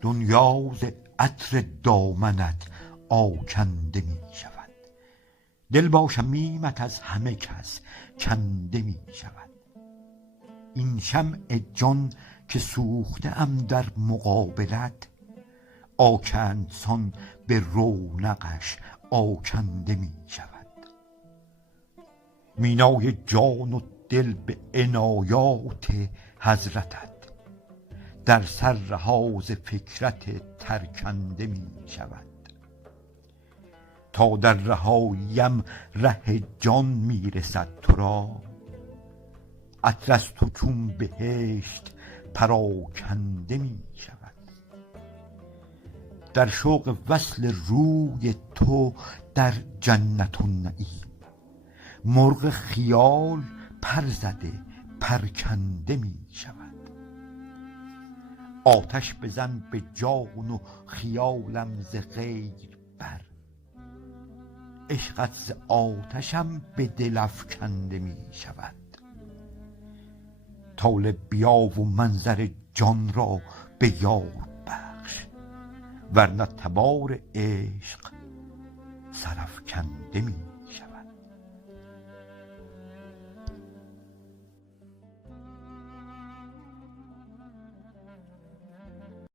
دنیا ز عطر دامنت آکنده می شود. دل با شمیمت از همه کس کنده می شود. این شمع جان که سوخته ام در مقابلت، آکند سان به رونقش آکنده می شود. مینای جان و دل به عنایات حضرتت، در سر رها ز فکرت ترکنده می شود. تا در رهاییم ره جان می رسد تو را، عطر از تو چون بهشت پراکنده می شود. در شوق وصل روی تو در جنت النعیم، مرغ خیال پر زده پرکنده می شود. آتش بزن به جان و خیالم ز غیر بر، عشقت ز آتشم به دل افکنده می شود. طالب بیا و منظر جان را به یار بخش، ورنه تبار عشق سرافکنده می